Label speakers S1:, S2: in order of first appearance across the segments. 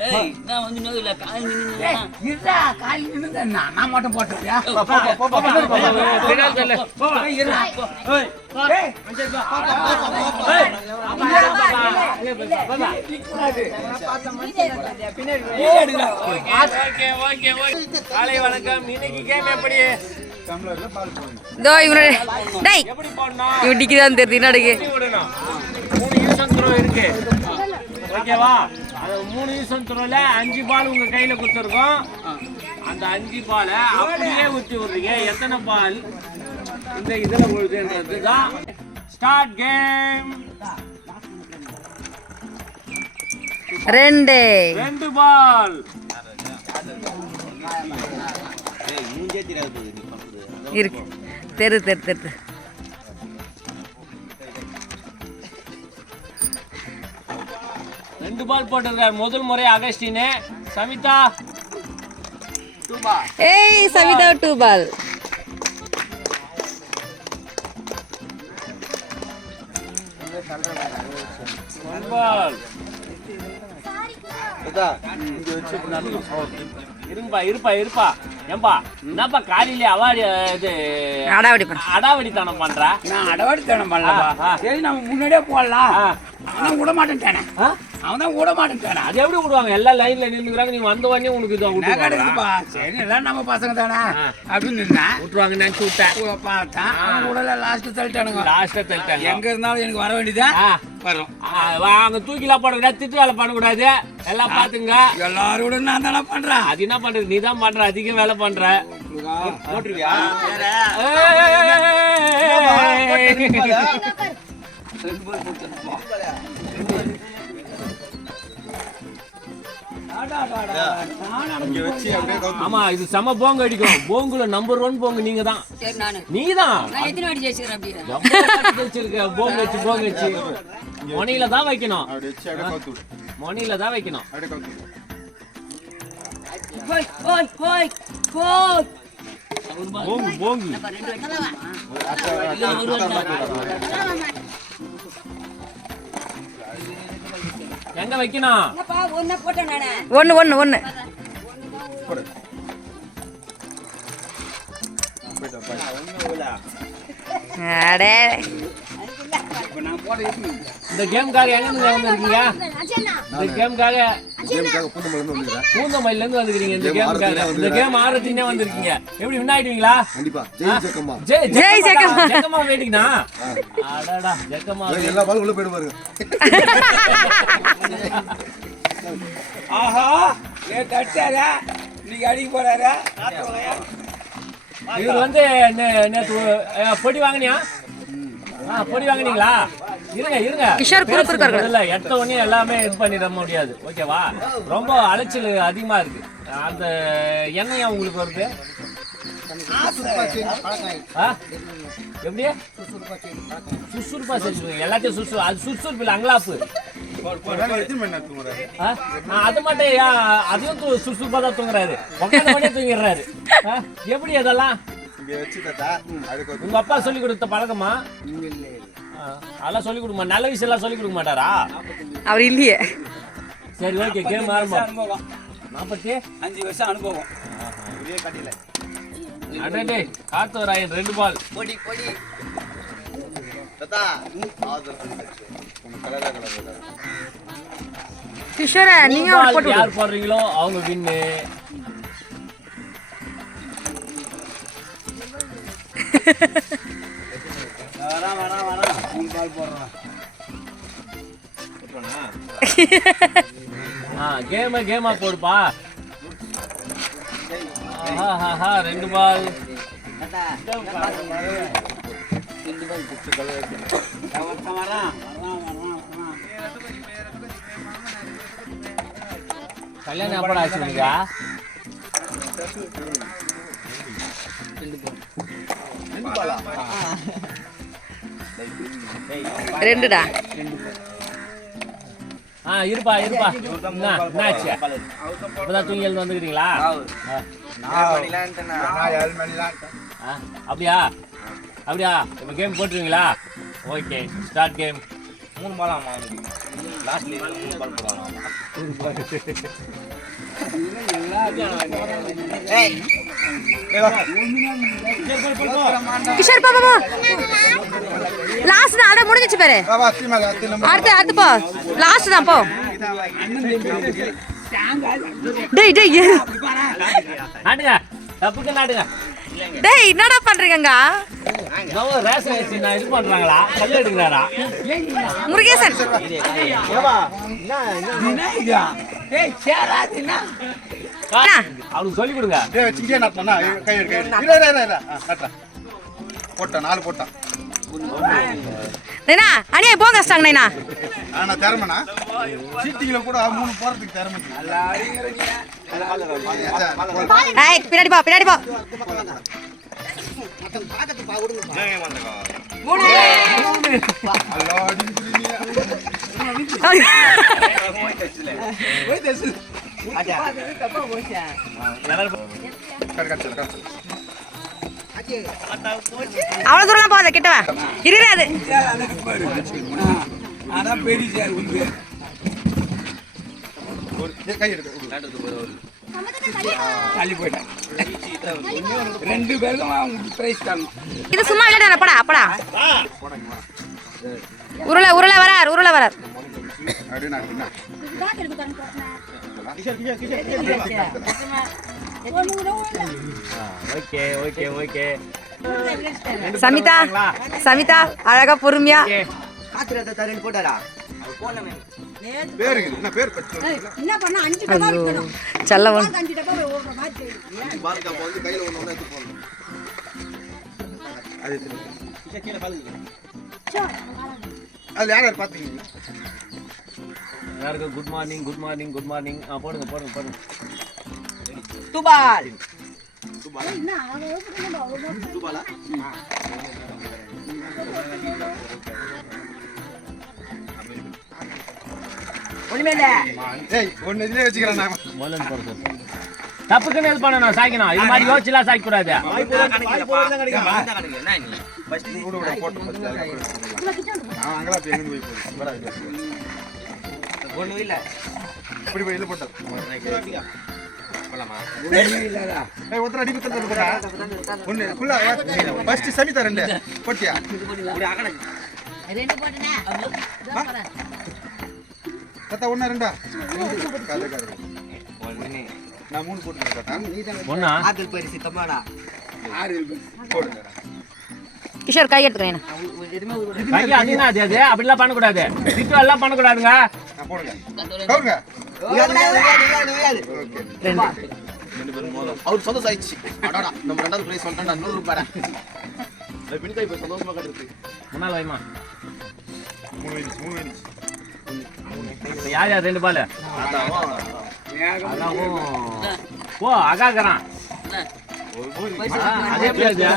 S1: நான் வந்து கால் நின்னு
S2: இருடா காலி நான் மட்டும். இருடா ஏய்,
S1: வணக்கம் இன்னைக்கு கேம் எப்படி
S3: இதோ டேய் தெரியுது நடுக்கு
S1: மூணு இருக்கு ஓகேவா மூணு யூசன் த்ரோல அஞ்சு பால் உங்க கையில கொடுத்துருக்கோம். அந்த அஞ்சு பாலை அப்படியே ஊத்தி விடுறீங்க. எத்தனை பால் இந்த இதுல விழுதுன்றது தான் ஸ்டார்ட் கேம்
S3: ரெண்டு.
S1: ரெண்டு பால்
S3: இருக்கு. தெரு தெரு தெரு.
S1: ரெண்டு பால் போட்டிருக்காரு. முதல் முறை அகஸ்டின். சமிதா
S3: ஏய் Savitha two ball
S1: one ball இருங்கப்பா இருப்பா இருப்பா. ஏன்பா என்னப்பா காலையிலே அவாடி இது
S3: அடாவடி பண்ண
S1: அடாவடித்தனம் பண்ற?
S2: நான் அடவாடித்தனம் பண்ணலப்பா.
S1: ஆ, ஆ.
S2: சரி நம்ம முன்னாடியே போடலாம்.
S1: ஆ.
S2: அவன் தான் விட மாட்டேன்ட்டானே? அவன் தான் விட மாட்டேன்ட்டானே.
S1: அது எப்படி விடுவாங்க? எல்லா லைன்ல நின்னுக்குறாங்க. நீ வந்த உடனே உனக்கு இதை
S2: இருக்குப்பா சரி எல்லாம் நம்ம பசங்க தானே. அப்படின்னு நின்னேன்
S1: விட்டுருவாங்க நினைச்சு விட்டேன்
S2: பார்த்தான் அவன் கூட லாஸ்ட் தள்ளிட்டானுங்க.
S1: லாஸ்டா தள்ளிட்டாங்க.
S2: எங்க இருந்தாலும் எனக்கு வர வேண்டியதான். வரும்.
S1: ஆ, வாங்க தூக்கிலாம் போடக்கூடாது திட்டு வேலை பண்ணக்கூடாது. எல்லாம் பாத்துங்க
S2: எல்லாரோட நான் தானே பண்றேன்.
S1: அது என்ன பண்றது? நீ தான் பண்ற அதிக வேலை பண்ற.
S2: போட்டுருவியா?
S1: ஆமா இது செம போங்க அடிக்கும் போங்குல நம்பர் ஒன் போங்க நீங்க தான் நீ தான்
S3: நான்
S1: போங்க வச்சு போங்க வச்சு மொனியில தான் வைக்கணும் மொனியில தான் வைக்கணும்
S3: ஹோய்
S1: போங்கு போங்கு எங்க வைக்கணும்?
S3: ஒன்று ஒன்று ஒன்று அடே
S2: இப்ப நான் போட. எப்படி
S1: இந்த கேமுக்காக எங்க இருந்து வந்திருக்கீங்க? இந்த கேமுக்காக பூந்தமல்லில இருந்து வந்துருக்கீங்க இந்த கேமுக்காக இந்த கேம் ஆடுறதுக்குனே வந்திருக்கீங்க. எப்படி வின் ஆயிடுவீங்களா?
S4: கண்டிப்பா. ஜெய் ஜக்கம்மா
S1: ஜெய்
S3: ஜெய் ஜெகமா.
S1: ஜெகமா வேடிக்கனா அடடா ஜெகமா
S4: எல்லா பாலும் உள்ள போயிடு பாருங்க
S2: ஆஹா நேத்து அடிச்சாரா இன்னைக்கு அடிக்க போறாரா?
S1: இவர் வந்து நே- நேத்து பொடி வாங்கினியா? பொடி வாங்குனீங்களா? இருங்க இருங்க.
S3: கிஷோர் குறுக்கு இருக்காரு.
S1: இல்ல எடுத்த உடனே எல்லாமே இது பண்ணிட முடியாது. ஓகேவா ரொம்ப அலைச்சல் அதிகமா இருக்கு. அந்த எண்ணெய் உங்களுக்கு வருது? ஆ? எப்படி? சுறுசுறுப்பா செஞ்சுருங்க எல்லாத்தையும் சுறுசுறு அது சுறுசுறுப்பு இல்லை அங்கலாப்பு. அது மட்டும் அதையும் சுறுசுறுப்பா தான் தூங்குறாரு. உட்காந்து மணியே உங்க அப்பா சொல்லி கொடுத்த பழக்கமா? அதெல்லாம் சொல்லி கொடுக்க நல்ல விஷயம் எல்லாம் சொல்லி கொடுக்க மாட்டாரா?
S3: அவர் இல்லையே.
S1: சரி ஓகே கேம் ஆரம்பம்.
S2: அனுபவம்.
S1: நாற்பத்தி
S2: அஞ்சு வருஷம் அனுபவம்.
S1: அடடே காத்தவராயன் ரெண்டு பால்.
S4: பொடி பொடி. தாத்தா ஆதர் கலரா கலரா
S3: கிஷோர நீங்க.
S1: யார் போடுறீங்களோ அவங்க வின்னு.
S2: வரான் வரான் வரான் மூணு பால் போடுறான்
S1: ஆ கேமா போடுப்பா ரெண்டு பால் கல்யாணம் எப்படா ஆச்சு உனக்கு?
S3: ரெண்டுடா.
S1: ஆ இருப்பா இருப்பா. என்ன என்னாச்சு இப்பதான் தூங்கி எழுந்து வந்துக்கிறீங்களா? ஆ, அப்படியா? அப்படியா? இப்போ கேம் போட்டுருவீங்களா? ஓகே ஸ்டார்ட் கேம்
S5: மூணு பால் ஆமா லாஸ்ட்ல மூணு பால் போடுவாங்க
S3: கிஷோர் போ போ, போ. லாஸ்ட் தான். அட முடிஞ்சிச்சு பாரு. அடுத்து அடுத்து போ. லாஸ்ட் தான் போ. டேய் டேய்
S1: நாடுங்க தப்புக்கு நாடுங்க
S3: டேய் என்னடா பண்றீங்கங்க?
S1: நான்
S3: முருகேசன். அண்ணா,
S1: அவனுக்கு சொல்லி கொடுங்க.
S4: ஏய் வச்சிங்கே நட்டனா கை எடு கை எடு இரு இரு இரு, இரு. ஆ நட்டா போட்டா நாலு போட்டா.
S3: நைனா போங்க கஷ்டாங்க நைனா.
S4: திறமனா? கூட மூணு திறமை.
S3: ஏய் பின்னாடி போ பின்னாடி போ. அவ்வளவு தூரம் போகாத கிட்ட வா இரு
S2: ரெண்டு பேருக்கும் அவங்களுக்கு பிரைஸ் தரணும்.
S3: இது சும்மா விளையாட படா படா. உருளை உருளை வரார் உருளை வரார்.
S1: Okay okay okay.
S3: Samitha Samitha அழகா பொறுமையா.
S4: பச்சு
S5: என்ன பண்ண? அஞ்சு டப்பா விற்கணும்
S3: செல்லவன்.
S5: அஞ்சு டப்பா ஓடுற மாதிரி
S4: அது யார் பாத்தீங்க?
S1: எல்லாருக்கும் good morning good morning good morning ஆ போடுங்க போடுங்க போடுங்க.
S5: என்ன அவ்வளோ
S4: ஏய் ஒண்ணு இதுலயே வச்சுக்கிறேன் நான்.
S1: முதல்ல போடுறது தப்புக்குன்னு இது பண்ணணும் சாய்க்கணும். இது மாதிரி யோசிச்சுலாம் சாய்க்க கூடாது
S4: கூட கூட போட்டு பத்து அவன் அங்கெல்லாம் போய் எங்க போய் போகுது வராது இப்படி போய் இதுல போட்டா ஏய் ஒருத்தர் அடி குத்தல் போட்டா? ஒண்ணு ஃபுல்லா ஃபர்ஸ்ட் சமிதா ரெண்டு. போட்டியா?
S5: ரெண்டு போட்டுனே.
S4: கத்தா ஒண்ணா ரெண்டா? நான் மூணு போட்டு போட்டேன்
S1: ஒண்ணா?
S4: போடுங்க
S3: கிஷோர் கை எடுத்துக்கிறேன்
S1: அப்படிலாம் பண்ணக்கூடாது. எல்லாம் பண்ணக்கூடாதுங்க.
S6: அவர் சந்தோஷம் ஆயிடுச்சு அடாடா நம்ம ரெண்டாவது பிரைஸ் வந்துட்டா நூறு ரூபாய் பின்காய் போய் சந்தோஷமா கட்டுறது
S1: முன்னால் வைமா
S4: மூணு வயசு மூணு வயசு
S1: இப்ப யார் யார்? ரெண்டு பால். ஓ அகாக்கறான் அதே பேரு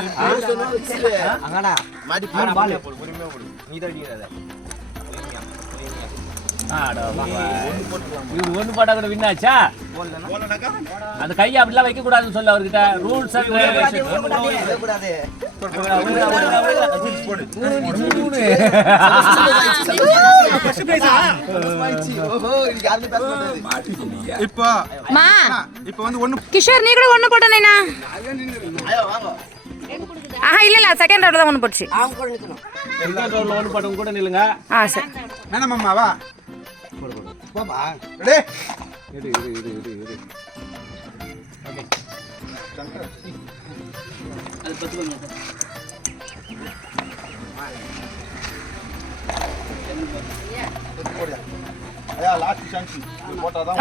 S6: மாடி
S1: பால்
S6: பொறுமையா போடு. நீ தான் அடிக்கிறாத
S1: இவரு ஒண்ணு போட்டா கூட வின்னாச்சா அந்த கையை அப்படிலாம் வைக்க கூடாதுன்னு சொல்லு அவர்கிட்ட. ரூல்ஸ் அண்ட்
S6: பேச மாட்டாது
S4: இப்போ
S3: மா.
S4: இப்போ வந்து ஒண்ணு
S3: கிஷோர் நீ கூட ஒண்ணு போட்ட நைனா
S6: ஐயோ வாங்க
S3: ஆஹா இல்ல இல்ல செகண்ட் ரவுண்ட் தான் ஒண்ணு போட்டுச்சு.
S1: ஒண்ணு போட்டவங்க கூட நில்லுங்க.
S3: ஆ சரி.
S4: வேணாமாம்மா வா. பாப்பா ரெடி ஐயா லாஸ்ட் சான்ஸ் போட்டாதான்
S3: அது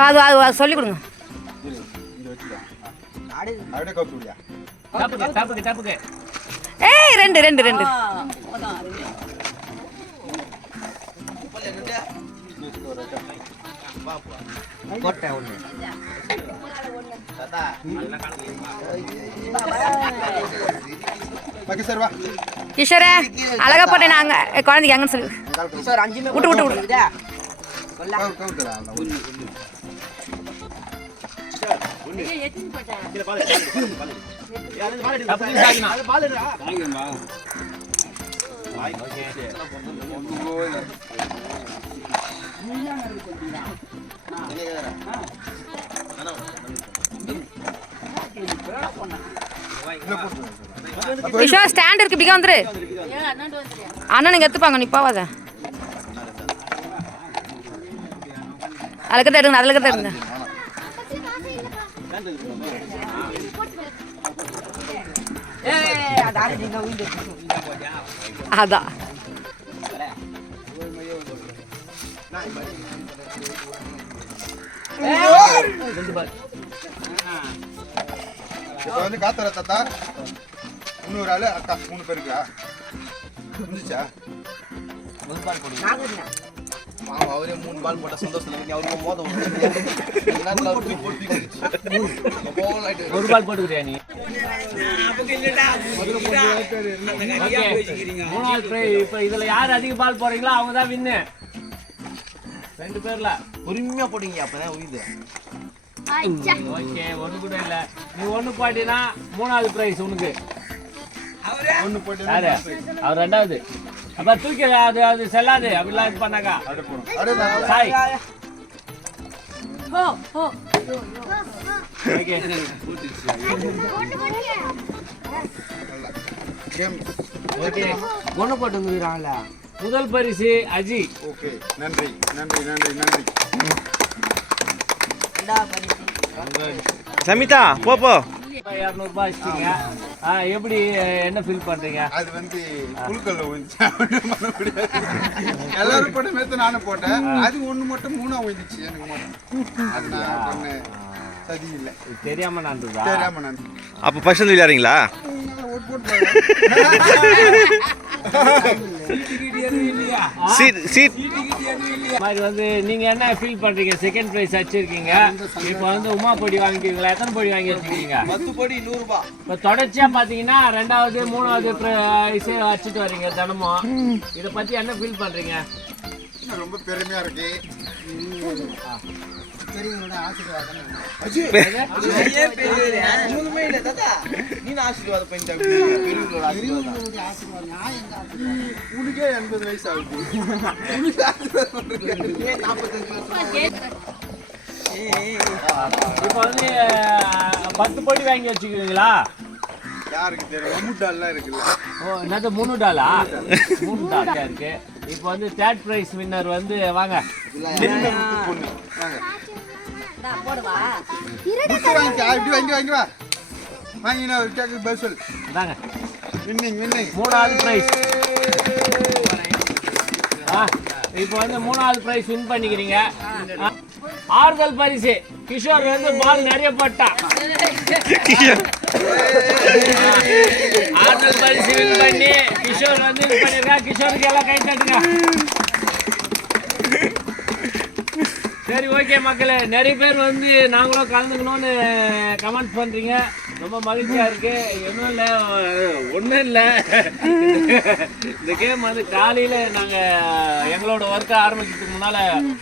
S3: அது அது சொல்லி கொடுங்க. ஏய் ரெண்டு ரெண்டு ரெண்டு.
S4: பாக்கி சார் வா
S3: கிஷோர அழகா போட்டே நாங்க குழந்தைக்கு எங்கன்னு சொல்லு. விட்டு விட்டு விட்டு.
S6: என்ன
S3: விஷா ஸ்டாண்ட் இருக்கு பிகா வந்துரு அண்ணன் அண்ணனுங்க எடுத்துப்பாங்க நீ போவாத அதுக்கு தான் எடுங்க அதுக்கு தான் எடுங்க அதான்
S4: இப்போ வந்து காத்தர தாத்தா இன்னொரு ஆளு அக்கா மூணு பேருக்கா முடிஞ்சிச்சா
S6: பாவம், அவரே மூணு பால் போட்ட சந்தோஷத்துல அவருக்கு. கொஞ்ச நேரத்துல அவர் தூக்கி போட்டு தூக்கி வந்துருச்சு. கோவம் ஆயிட்டு.
S1: ஒரு பால் போட்டுக்கிறியா நீ. மூணாவது try. இப்ப இதுல யார் அதிக பால் போறீங்களோ அவங்க தான் வின்னு ரெண்டு பேர்ல
S6: பொறுமையா போடுங்க அப்பதான் உயிது
S1: ஓகே ஒண்ணு கூட இல்ல நீ ஒண்ணு பாட்டினா மூணாவது பிரைஸ் உனக்கு அவர்? ரெண்டாவது. அப்ப தூக்கி அது அது செல்லாது. அப்படிலாம் இது பண்ணாக்கா. சாய். ஓகே.
S4: கேம்.
S2: ஒன்று போட்டு வந்துக்கிறாங்களா
S1: முதல் பரிசு அஜி.
S4: ஓகே. நன்றி நன்றி நன்றி நன்றி.
S6: சமிதா போ போ.
S1: இரநூறுபா வச்சுட்டீங்க ஆ, எப்படி என்ன ஃபீல் பண்றீங்க?
S4: அது வந்து குழுக்கல்ல விழுந்துச்சு. எல்லாரும் போட்ட மேத்து நானும் போட்டேன். அது ஒண்ணு மட்டும் மூணா விழுந்துச்சு எனக்கு மட்டும். சதி இல்லை
S1: தெரியாம நான்
S4: தெரியாம நான்
S6: அப்ப ஃபர்ஸ்ட் வந்து விளையாடுறீங்களா?
S4: ஓட்டு போட்டு
S6: சீட் சீட்.
S1: மாதிரி வந்து நீங்க என்ன ஃபீல் பண்றீங்க? செகண்ட் பிரைஸ் அடிச்சிருக்கீங்க. இப்போ வந்து உமா பொடி வாங்கிக்கிறீங்களா? எத்தனை பொடி வாங்கி வச்சிருக்கீங்க
S6: பத்து
S1: இப்போ தொடர்ச்சியா பாத்தீங்கன்னா ரெண்டாவது மூணாவது பிரைஸ் அடிச்சுட்டு வரீங்க தினமும். இதை பத்தி என்ன ஃபீல் பண்றீங்க?
S4: ரொம்ப
S6: ஒண்ணுமே இல்ல தாத்தா. நீ ஆசீர்வாதம் பண்ணிட்ட பெரியவங்களோட ஆசீர்வாதம்.
S4: உனக்கே எண்பது வயசு ஆகுது.
S1: இப்போ வந்து பத்து பொடி வாங்கி வச்சுக்கிறீங்களா?
S4: யாருக்கு தெரியும்? மம்முட்டால்லாம் இருக்குல்ல.
S1: ஓ என்னது மூணு டாலா? மூணு டாலா இருக்கு. இப்போ வந்து தேர்ட் பிரைஸ் வின்னர் வந்து வாங்க.
S4: பொண்ணு. வாங்க.
S5: போடுவா.
S4: இப்படி வாங்கி வாங்கி வா வாங்கி நான் ஒரு கேக்கு பதில் சொல்
S1: இதாங்க
S4: வின்னிங் வின்னிங்
S1: மூணாவது பிரைஸ் இப்போ வந்து மூணாவது பிரைஸ் வின் பண்ணிக்கிறீங்க. ஆறுதல் பரிசு. கிஷோர் வந்து பால் நிறைய போட்டான் ஆறுதல் பரிசு வின் பண்ணி கிஷோர் வந்து வின் பண்ணிருக்கா கிஷோருக்கு எல்லாம் கை தட்டுங்க சரி ஓகே மக்களே. நிறைய பேர் வந்து நாங்களும் கலந்துக்கணும்னு கமெண்ட் பண்றீங்க. ரொம்ப மகிழ்ச்சியா இருக்கு. ஒன்றும் இல்லை ஒன்றும் இல்லை. இந்த கேம் வந்து காலையில நாங்க எங்களோட ஒர்க்கை ஆரம்பிக்கிறதுக்கு முன்னால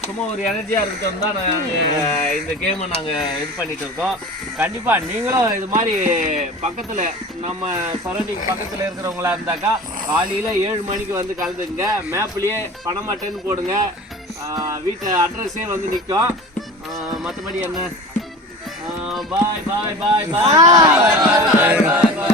S1: சும்மா ஒரு எனர்ஜியா இருக்கட்டும் தான் நாங்கள் இந்த கேமை நாங்க இது பண்ணிட்டு இருக்கோம். கண்டிப்பா நீங்களும் இது மாதிரி பக்கத்துல நம்ம சரௌண்டிங் பக்கத்துல இருக்கிறவங்களா இருந்தாக்கா காலையில ஏழு மணிக்கு வந்து கலந்துங்க மேப்லயே பணமாட்டேன்னு போடுங்க. வீட்டு அட்ரஸே வந்து நிற்கும் மற்றபடி என்ன பாய் பாய் பாய் பாய் பாய் பாய்